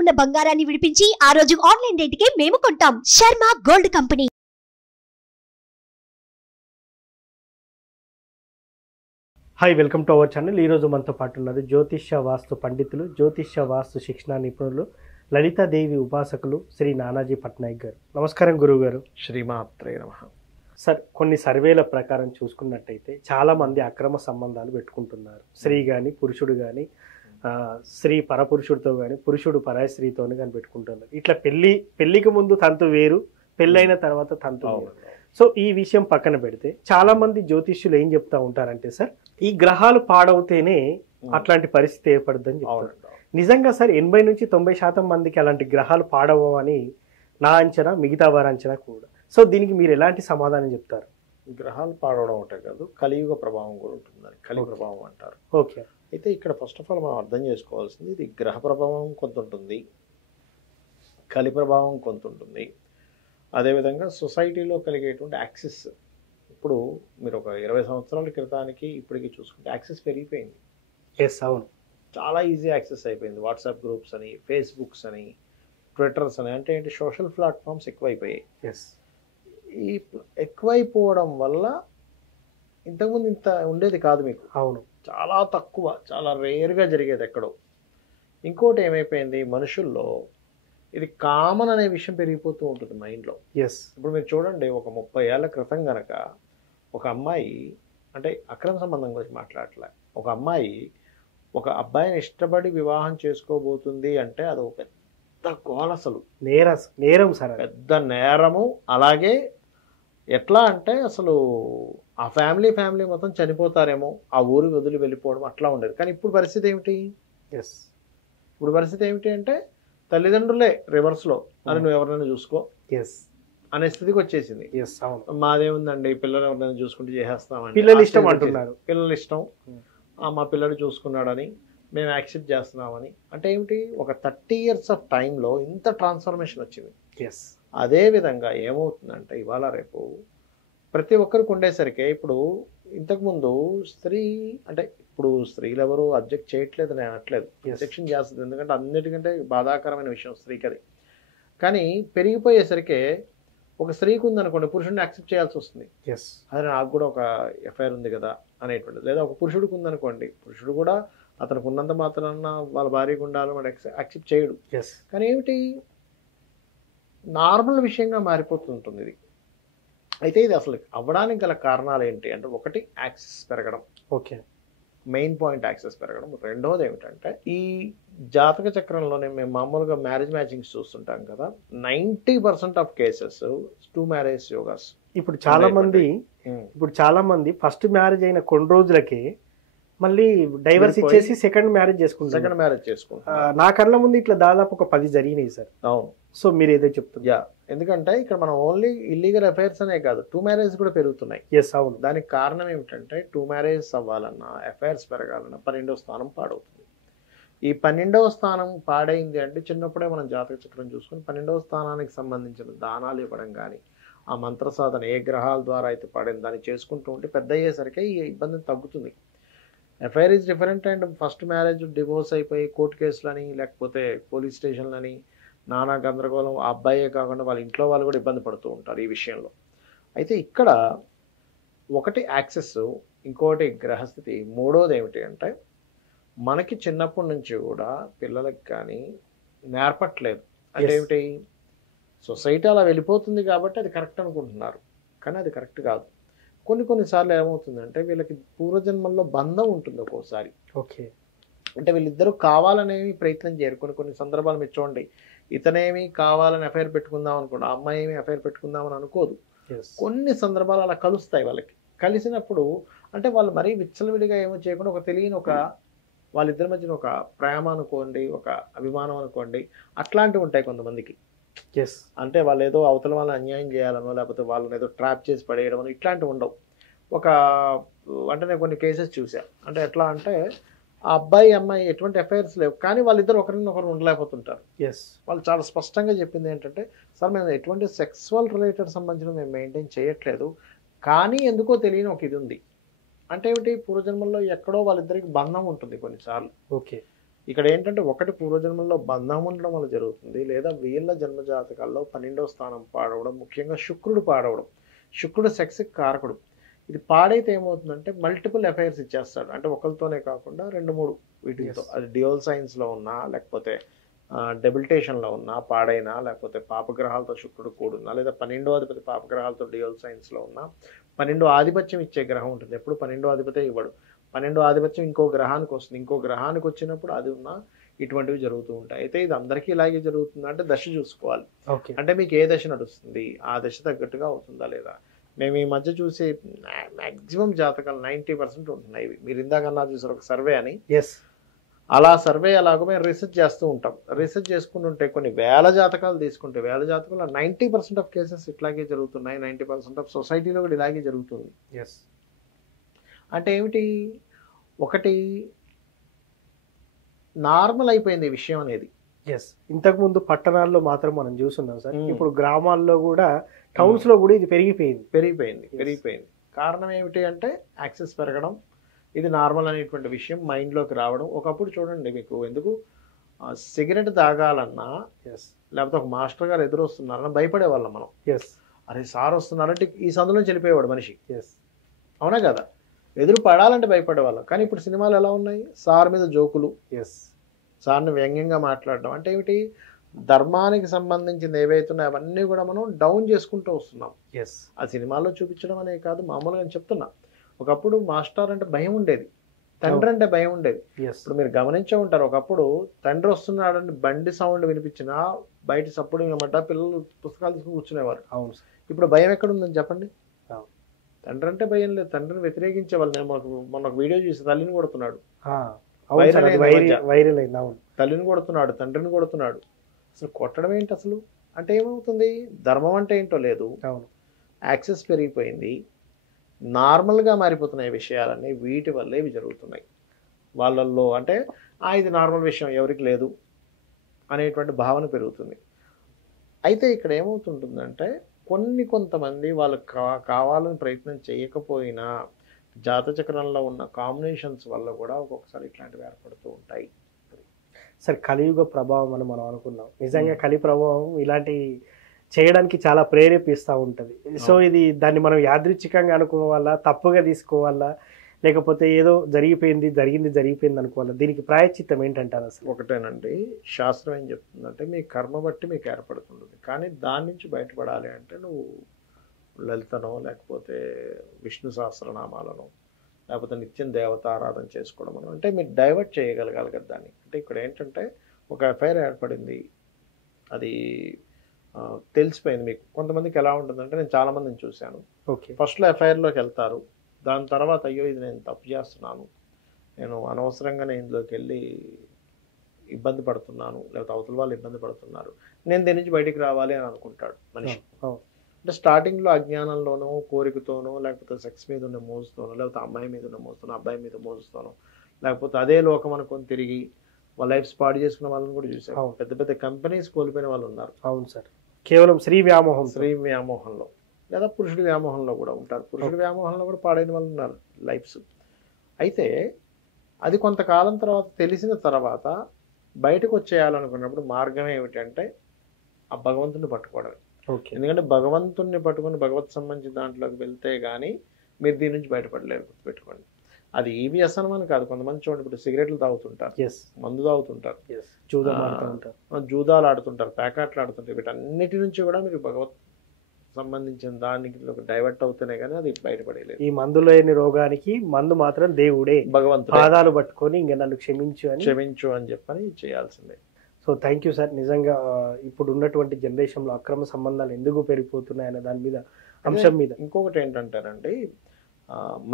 ఉన్న బంగారాన్ని విడిపించి ఆ రోజు ఆన్లైన్ రేటుకే మేము కొంటాం. Sharma gold company. Hi, welcome to our channel. ఈరోజు మనతో పాటు ఉన్నారు జ్యోతిష్య వాస్తు పండితులు, జ్యోతిష్య వాస్తు శిక్షణ నిపుణులు, లలితాదేవి ఉపాసకులు శ్రీ నానాజీ పట్నాయక్ గారు. నమస్కారం గురువు గారు. శ్రీమాత్రే నమః. సార్, కొన్ని సర్వేల ప్రకారం చూసుకున్నట్టయితే చాలామంది అక్రమ సంబంధాలు పెట్టుకుంటున్నారు. స్త్రీ కానీ పురుషుడు కానీ, స్త్రీ పరపురుషుడితో కానీ, పురుషుడు పరాయి స్త్రీతో కానీ పెట్టుకుంటున్నారు. ఇట్లా పెళ్లికి ముందు తంతు వేరు, పెళ్ళైన తర్వాత తంతు వేరు. సో ఈ విషయం పక్కన పెడితే చాలా మంది జ్యోతిష్యులు ఏం చెప్తా ఉంటారంటే, సార్ ఈ గ్రహాలు పాడవుతేనే అట్లాంటి పరిస్థితి ఏర్పడుతుందని చెప్తారు. నిజంగా సార్ 80 నుంచి 90% మందికి అలాంటి గ్రహాలు పాడవని నా అంచనా, మిగతా వారి అంచనా కూడా. సో దీనికి మీరు ఎలాంటి సమాధానం చెప్తారు? గ్రహాలు పాడవడం ఒకటే కాదు, కలియుగ ప్రభావం కూడా ఉంటుంది. కలి ప్రభావం అంటారు. ఓకే. అయితే ఇక్కడ ఫస్ట్ ఆఫ్ ఆల్ మనం అర్థం చేసుకోవాల్సింది, ఇది గ్రహ ప్రభావం కొంత ఉంటుంది, కలి ప్రభావం కొంత ఉంటుంది. అదేవిధంగా సొసైటీలో కలిగేటువంటి యాక్సెస్, ఇప్పుడు మీరు ఒక 20 సంవత్సరాల క్రితానికి ఇప్పటికి చూసుకుంటే యాక్సెస్ పెరిగిపోయింది. ఎస్, అవును. చాలా ఈజీ యాక్సెస్ అయిపోయింది. వాట్సాప్ గ్రూప్స్ అని, ఫేస్బుక్స్ అని, ట్విట్టర్స్ అని, అంటే ఏంటి, సోషల్ ప్లాట్ఫామ్స్ ఎక్కువైపోయాయి. ఎస్. ఈ ఎక్కువైపోవడం వల్ల ఇంతకుముందు ఇంత ఉండేది కాదు మీకు. అవును. చాలా తక్కువ, చాలా రేర్గా జరిగేది ఎక్కడో. ఇంకోటి ఏమైపోయింది, మనుషుల్లో ఇది కామన్ అనే విషయం పెరిగిపోతూ ఉంటుంది మైండ్లో. ఎస్. ఇప్పుడు మీరు చూడండి, ఒక 30 ఏళ్ల క్రితం కనుక ఒక అమ్మాయి, అంటే అక్రమ సంబంధం గురించి మాట్లాడలే, ఒక అమ్మాయి ఒక అబ్బాయిని ఇష్టపడి వివాహం చేసుకోబోతుంది అంటే అది ఒక పెద్ద గోల, అసలు నేరం సార్, పెద్ద నేరము. అలాగే ఎట్లా అంటే అసలు ఆ ఫ్యామిలీ మొత్తం చనిపోతారేమో, ఆ ఊరు వదిలి వెళ్ళిపోవడం అట్లా ఉండేది. కానీ ఇప్పుడు పరిస్థితి ఏమిటి? ఎస్. ఇప్పుడు పరిస్థితి ఏమిటి అంటే తల్లిదండ్రులే రివర్స్లో, అది నువ్వు ఎవరైనా చూసుకో ఎస్ అనే స్థితికి వచ్చేసింది. ఎస్, అవును. మాదేముందండి, పిల్లలు ఎవరైనా చూసుకుంటే చేసేస్తామని, పిల్లలు ఇష్టం అంటున్నారు. పిల్లలు ఇష్టం, మా పిల్లడు చూసుకున్నాడని మేము యాక్సెప్ట్ చేస్తున్నామని. అంటే ఏమిటి, ఒక 30 years ఆఫ్ టైంలో ఇంత ట్రాన్స్ఫర్మేషన్ వచ్చింది. ఎస్. అదే విధంగా ఏమవుతుందంటే ఇవాళ రేపు ప్రతి ఒక్కరికి ఉండేసరికి, ఇప్పుడు ఇంతకుముందు స్త్రీ, అంటే ఇప్పుడు స్త్రీలు ఎవరు అబ్జెక్ట్ చేయట్లేదు, నేను అనట్లేదు, సెక్షన్ చేస్తుంది, ఎందుకంటే అన్నిటికంటే బాధాకరమైన విషయం స్త్రీకి అది. కానీ పెరిగిపోయేసరికి ఒక స్త్రీకి ఉందనుకోండి, పురుషుడిని యాక్సెప్ట్ చేయాల్సి వస్తుంది. ఎస్. అదే నాకు కూడా ఒక ఎఫ్ఐఆర్ ఉంది కదా అనేటువంటిది. లేదా ఒక పురుషుడికి ఉందనుకోండి, పురుషుడు కూడా అతనికి ఉన్నంత మాత్రాన వాళ్ళ భార్యకు ఉండాలని వాడు యాక్సెప్ట్ చేయడు. ఎస్. కానీ ఏమిటి, నార్మల్ విషయంగా మారిపోతుంటుంది ఇది. అయితే ఇది అసలు అవ్వడానికి గల కారణాలు ఏంటి అంటే, ఒకటి యాక్సెస్ పెరగడం, ఓకే, మెయిన్ పాయింట్ యాక్సెస్ పెరగడం. రెండోది ఏమిటంటే, ఈ జాతక చక్రంలోనే మేము మామూలుగా మ్యారేజ్ మ్యాచింగ్స్ చూస్తుంటాం కదా, 90% ఆఫ్ కేసెస్ 2 మ్యారేజ్ యోగాస్. ఇప్పుడు చాలా మంది ఫస్ట్ మ్యారేజ్ అయిన కొన్ని రోజులకే మళ్ళీ డైవర్స్ ఇచ్చేసి సెకండ్ మ్యారేజ్ చేసుకుంటారు. నా కళ్ళ ముందు ఇట్లా దాదాపు ఒక 10 జరిగినాయి సార్. అవును. సో మీరు ఏదో చెప్తున్నారు. ఎందుకంటే ఇక్కడ మనం ఓన్లీ ఇల్లీగల్ అఫైర్స్ అనే కాదు, 2 మ్యారేజ్ కూడా పెరుగుతున్నాయి. ఎస్, అవును. దానికి కారణం ఏమిటంటే, 2 మ్యారేజ్ అవ్వాలన్నా, అఫైర్స్ పెరగాలన్నా 12వ స్థానం పాడవుతుంది. ఈ 12వ స్థానం పాడైంది అంటే, చిన్నప్పుడే మనం జాతక చక్రం చూసుకుని 12వ స్థానానికి సంబంధించిన దానాలు ఇవ్వడం కానీ, ఆ మంత్ర సాధన ఏ గ్రహాల ద్వారా అయితే పడింది దాన్ని చేసుకుంటూ ఉంటే పెద్ద అయ్యేసరికి ఈ ఇబ్బంది తగ్గుతుంది. FIR is different. And first marriage divorce అయిపోయి కోర్టు కేసులని, లేకపోతే పోలీస్ స్టేషన్లని, నానా గందరగోళం. ఆ అబ్బాయే కాకుండా వాళ్ళ ఇంట్లో వాళ్ళు కూడా ఇబ్బంది పడుతూ ఉంటారు ఈ విషయంలో. అయితే ఇక్కడ ఒకటి యాక్సెస్, ఇంకోటి గ్రహస్థితి, మూడోది ఏమిటి అంటే, మనకి చిన్నప్పటి నుంచి కూడా పిల్లలకి కానీ నేర్పట్లేదు. అంటే ఏమిటి, సొసైటీ అలా వెళ్ళిపోతుంది కాబట్టి అది కరెక్ట్ అనుకుంటున్నారు, కానీ అది కరెక్ట్ కాదు. కొన్నిసార్లు ఏమవుతుందంటే, వీళ్ళకి పూర్వజన్మల్లో బంధం ఉంటుంది ఒక్కోసారి. ఓకే. అంటే వీళ్ళిద్దరూ కావాలనేవి ప్రయత్నం చేయరు. కొన్ని సందర్భాలు మీరు చూడండి, ఇతనేమి కావాలని అఫైర్ పెట్టుకుందాం అనుకోండి, ఆ అమ్మాయి ఏమి అఫైర్ పెట్టుకుందామని అనుకోదు. కొన్ని సందర్భాలు అలా కలుస్తాయి. వాళ్ళకి కలిసినప్పుడు అంటే వాళ్ళు మరీ విచ్చలవిడిగా ఏమో చేయకుండా ఒక తెలియని ఒక వాళ్ళిద్దరి మధ్యన ఒక ప్రేమ అనుకోండి, ఒక అభిమానం అనుకోండి, అట్లాంటివి ఉంటాయి కొంతమందికి. ఎస్. అంటే వాళ్ళు ఏదో అవతల వాళ్ళని అన్యాయం చేయాలనో, లేకపోతే వాళ్ళని ఏదో ట్రాప్ చేసి పడేయడం అని ఇట్లాంటివి ఉండవు. అంటే నేను కొన్ని కేసెస్ చూసా. అంటే ఎట్లా అంటే, ఆ అబ్బాయి అమ్మాయి ఎటువంటి అఫైర్స్ లేవు, కానీ వాళ్ళిద్దరు ఒకరినొకరు ఉండలేకపోతుంటారు. ఎస్. వాళ్ళు చాలా స్పష్టంగా చెప్పింది ఏంటంటే, సార్ మేము ఎటువంటి సెక్సువల్ రిలేటెడ్ సంబంధించిన మేము మెయింటైన్ చేయట్లేదు, కానీ ఎందుకో తెలియని ఒక ఇది ఉంది. అంటే ఏమిటి, పూర్వజన్మల్లో ఎక్కడో వాళ్ళిద్దరికి బంధం ఉంటుంది కొన్నిసార్లు. ఓకే. ఇక్కడ ఏంటంటే ఒకటి పూర్వజన్మల్లో బంధం ఉండడం వల్ల జరుగుతుంది, లేదా వీళ్ళ జన్మజాతకాల్లో 12వ స్థానం పాడవడం, ముఖ్యంగా శుక్రుడు పాడవడం. శుక్రుడు సెక్స్కి కారకుడు. ఇది పాడైతే ఏమవుతుందంటే మల్టిపుల్ అఫైర్స్ ఇచ్చేస్తాడు. అంటే ఒకరితోనే కాకుండా 2-3 వీటితో, అది డ్యూయల్ సైన్స్లో ఉన్నా, లేకపోతే డెబిలిటేషన్లో ఉన్నా పాడైనా, లేకపోతే పాపగ్రహాలతో శుక్రుడు కూడున్నా, లేదా 12వ అధిపతి పాపగ్రహాలతో డ్యూయల్ సైన్స్లో ఉన్నా, 12వ ఆధిపత్యం ఇచ్చే గ్రహం ఉంటుంది. ఎప్పుడు 12వ అధిపతే ఇవ్వడు. 12వ ఆధిపత్యం ఇంకో గ్రహానికి వస్తుంది. ఇంకో గ్రహానికి వచ్చినప్పుడు అది ఉన్నా ఇటువంటివి జరుగుతూ ఉంటాయి. అయితే ఇది అందరికీ ఇలాగే జరుగుతుంది అంటే దశ చూసుకోవాలి. అంటే మీకు ఏ దశ నడుస్తుంది, ఆ దశ తగ్గట్టుగా అవుతుందా లేదా. మేము ఈ మధ్య చూసే మ్యాక్సిమం జాతకాలు 90% ఉంటున్నాయి. మీరు ఇందాక అన్నారు చూసారు ఒక సర్వే అని, అలా సర్వే అలాగో మేము రీసెర్చ్ చేస్తూ ఉంటాం. రీసెర్చ్ చేసుకుంటుంటే కొన్ని వేల జాతకాలు తీసుకుంటే, వేల జాతకాలు 90% ఆఫ్ కేసెస్ ఇట్లాగే జరుగుతున్నాయి. 90% ఆఫ్ సొసైటీలో కూడా ఇలాగే జరుగుతుంది. అంటే ఏమిటి, ఒకటి నార్మల్ అయిపోయింది ఈ విషయం అనేది. ఇంతకుముందు పట్టణాల్లో మాత్రం మనం చూస్తున్నాం సార్, ఇప్పుడు గ్రామాల్లో కూడా, టౌన్స్ లో కూడా ఇది పెరిగిపోయింది. కారణం ఏమిటి అంటే యాక్సెస్ పెరగడం, ఇది నార్మల్ అనేటువంటి విషయం మైండ్లోకి రావడం. ఒకప్పుడు చూడండి, మీకు ఎందుకు సిగరెట్ తాగాలన్నా, లేకపోతే ఒక మాస్టర్ గారు ఎదురు వస్తున్నారన్నా భయపడేవాళ్ళం మనం. అరే సార్ వస్తున్నారంటే ఈ సందులో వెళ్ళిపోయేవాడు మనిషి. అవునా కదా, ఎదురు పడాలంటే భయపడేవాళ్ళం. కానీ ఇప్పుడు సినిమాలు ఎలా ఉన్నాయి, సార్ మీద జోకులు, సార్ని వ్యంగ్యంగా మాట్లాడడం. అంటే ఏమిటి, ధర్మానికి సంబంధించిన ఏవైతున్నాయో అవన్నీ కూడా మనం డౌన్ చేసుకుంటూ వస్తున్నాం. ఆ సినిమాల్లో చూపించడం అనే కాదు, మామూలుగా నేను చెప్తున్నా. ఒకప్పుడు మాస్టర్ అంటే భయం ఉండేది, తండ్రి అంటే భయం ఉండేది. ఇప్పుడు మీరు గమనించే ఉంటారు, ఒకప్పుడు తండ్రి వస్తున్నాడని బండి సౌండ్ వినిపించినా బయట సప్పుడు వినమాట పిల్లలు పుస్తకాలు తీసుకుని కూర్చునేవారు. ఇప్పుడు భయం ఎక్కడ ఉందని చెప్పండి. తండ్రి అంటే భయం లేదు, తండ్రిని వ్యతిరేకించేవాళ్ళు. నేను మొన్న ఒక వీడియో చూసి తల్లిని కొడుతున్నాడు, తల్లిని కొడుతున్నాడు, తండ్రిని కొడుతున్నాడు. అసలు కొట్టడం ఏంటి అసలు అంటే ఏమవుతుంది, ధర్మం అంటే ఏంటో లేదు, యాక్సెస్ పెరిగిపోయింది, నార్మల్గా మారిపోతున్నాయి విషయాలన్నీ. వీటి వల్లే ఇవి జరుగుతున్నాయి వాళ్ళల్లో. అంటే ఇది నార్మల్ విషయం, ఎవరికి లేదు అనేటువంటి భావన పెరుగుతుంది. అయితే ఇక్కడ ఏమవుతుంటుందంటే కొంతమంది వాళ్ళకి కావాలని ప్రయత్నం చేయకపోయినా జాతచక్రంలో ఉన్న కాంబినేషన్స్ వల్ల కూడా ఒక్కొక్కసారి ఇట్లాంటివి ఏర్పడుతూ ఉంటాయి. సరే, కలియుగ ప్రభావం అని మనం అనుకున్నాం. నిజంగా కలి ప్రభావం ఇలాంటి చేయడానికి చాలా ప్రేరేపిస్తూ ఉంటుంది. సో ఇది దాన్ని మనం యాదృచ్ఛికంగా అనుకోవాలా, తప్పుగా తీసుకోవాలా, లేకపోతే ఏదో జరిగిపోయింది అనుకోవాలా, దీనికి ప్రాయశ్చిత్తం ఏంటంటారు అసలు? ఒకటేనండి, శాస్త్రం ఏం చెప్తుందంటే మీ కర్మ బట్టి మీకు ఏర్పడుతుంది. కానీ దాని నుంచి బయటపడాలి అంటే నువ్వు లలితనో, లేకపోతే విష్ణు సహస్రనామాలను, లేకపోతే నిత్యం దేవత ఆరాధన చేసుకోవడం అంటే మీరు డైవర్ట్ చేయగలగాలి కదా దాన్ని. అంటే ఇక్కడ ఏంటంటే ఒక ఎఫ్ఐఆర్ ఏర్పడింది, అది తెలిసిపోయింది మీకు. కొంతమందికి ఎలా ఉంటుందంటే, నేను చాలామందిని చూశాను, ఫస్ట్లో ఎఫ్ఐఆర్లోకి వెళ్తారు, దాని తర్వాత అయ్యో ఇది నేను తప్పు చేస్తున్నాను, నేను అనవసరంగానే ఇందులోకి వెళ్ళి ఇబ్బంది పడుతున్నాను, లేకపోతే అవతల వాళ్ళు ఇబ్బంది పడుతున్నారు, నేను దీని నుంచి బయటికి రావాలి అని అనుకుంటాడు మనిషి. అంటే స్టార్టింగ్లో అజ్ఞానంలోనో, కోరికతోనో, లేకపోతే సెక్స్ మీద ఉన్న మోజుతోనో, లేకపోతే అమ్మాయి మీద ఉన్న మోజుతోనో, అబ్బాయి మీద మోజుతోనో, లేకపోతే అదే లోకం అనుకొని తిరిగి వాళ్ళ లైఫ్ స్పాట్ చేసుకున్న వాళ్ళని కూడా చూసాం. పెద్ద పెద్ద కంపెనీస్ కోల్పోయిన వాళ్ళు ఉన్నారు. అవును సార్, కేవలం స్త్రీ వ్యామోహంలో, లేదా పురుషుడి వ్యామోహంలో కూడా ఉంటారు. పురుషుడి వ్యామోహంలో కూడా పాడైన వాళ్ళు ఉన్నారు లైఫ్స్. అయితే అది కొంతకాలం తర్వాత తెలిసిన తర్వాత బయటకు వచ్చేయాలనుకున్నప్పుడు మార్గం ఏమిటంటే ఆ భగవంతుని పట్టుకోవడమే. ఎందుకంటే భగవంతుని పట్టుకుని భగవత్ సంబంధించిన దాంట్లోకి వెళ్తే గానీ మీరు దీని నుంచి బయటపడలేరు, గుర్తుపెట్టుకోండి. అది ఈ వ్యసనం అని కాదు. కొంతమంది చూడండి, ఇప్పుడు సిగరెట్లు తాగుతుంటారు, మందు తాగుతుంటారు, జూదాలు ఆడుతుంటారు, ప్యాకెట్లు ఆడుతుంటారు. వీటన్నిటి నుంచి కూడా మీరు భగవత్ సంబంధించిన దానికి డైవర్ట్ అవుతూనే కానీ అది బయటపడలేదు. ఈ మందు లేని రోగానికి మందు మాత్రం దేవుడే, భగవంతుడు పాదాలు పట్టుకొని ఇంకా నన్ను క్షమించు అని చెప్పని చేయాల్సిందే. So thank you sir. నిజంగా ఇప్పుడు ఉన్నటువంటి జనరేషన్లో అక్రమ సంబంధాలు ఎందుకు పెరిగిపోతున్నాయనే దాని మీద అంశం మీద ఇంకొకటి ఏంటంటారండి,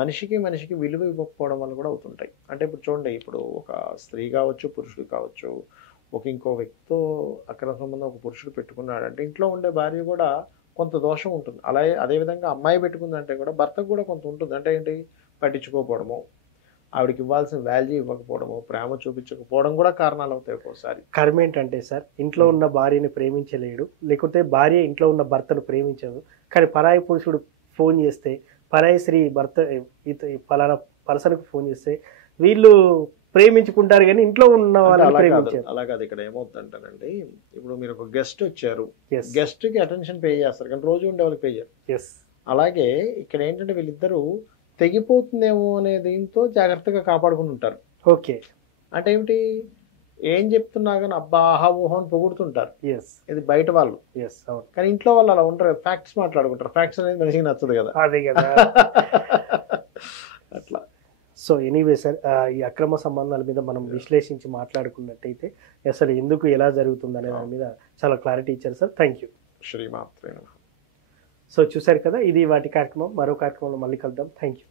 మనిషికి విలువ ఇవ్వకపోవడం వల్ల కూడా అవుతుంటాయి. అంటే ఇప్పుడు చూడండి, ఇప్పుడు ఒక స్త్రీ కావచ్చు, పురుషుడు కావచ్చు, ఇంకో వ్యక్తితో అక్రమ సంబంధం ఒక పురుషుడు పెట్టుకున్నాడంటే ఇంట్లో ఉండే భార్య కూడా కొంత దోషం ఉంటుంది. అలాగే అదేవిధంగా అమ్మాయి పెట్టుకుందంటే కూడా భర్తకు కూడా కొంత ఉంటుంది. అంటే ఏంటి, పట్టించుకోకపోవడము, ఆవిడకి ఇవ్వాల్సిన వాల్యూ ఇవ్వకపోవడము, ప్రేమ చూపించకపోవడం కూడా కారణాలు అవుతాయి ఒక్కోసారి. కర్మ ఏంటంటే సార్, ఇంట్లో ఉన్న భార్యని ప్రేమించలేడు, లేకపోతే భార్య ఇంట్లో ఉన్న భర్తను ప్రేమించదు. కానీ పరాయి పురుషుడు ఫోన్ చేస్తే, పరాయి స్త్రీ భర్త పలానా పర్సన్కి ఫోన్ చేస్తే వీళ్ళు ప్రేమించుకుంటారు కానీ ఇంట్లో ఉన్న వాళ్ళని అలా కాదు ప్రేమించారు. అలా కాదు. ఇక్కడ ఏమవుతుందంటారండి, ఇప్పుడు మీరు ఒక గెస్ట్ వచ్చారు, Yes. గెస్ట్ కి అటెన్షన్ పే చేస్తారు కానీ రోజు ఉండే వాళ్ళకి పే చేయరు. Yes. అలాగే ఇక్కడ ఏంటంటే వీళ్ళిద్దరూ తెగిపోతుందేమో అనే దీంతో జాగ్రత్తగా కాపాడుకుని ఉంటారు. ఓకే. అంటే ఏమిటి, ఏం చెప్తున్నా కానీ అబ్బా ఆహా ఊహా అని పొగుడుతుంటారు. ఎస్ ఇది బయట వాళ్ళు. ఎస్ అవును. కానీ ఇంట్లో వాళ్ళు అలా ఉంటారు కదా, ఫ్యాక్ట్స్ మాట్లాడుకుంటారు. ఫ్యాక్ట్స్ అనేది మనిషికి నచ్చదు కదా. అదే కదా. అట్లా. సో ఎనీవే సార్, ఈ అక్రమ సంబంధాల మీద మనం విశ్లేషించి మాట్లాడుకున్నట్టయితే అసలు ఎందుకు ఎలా జరుగుతుంది అనే దాని మీద చాలా క్లారిటీ ఇచ్చారు సార్. Thank you. శ్రీమాత్రే నమః. సో చూసారు కదా, ఇది వాటి కార్యక్రమం. మరో కార్యక్రమంలో మళ్ళీ కలుద్దాం. Thank you.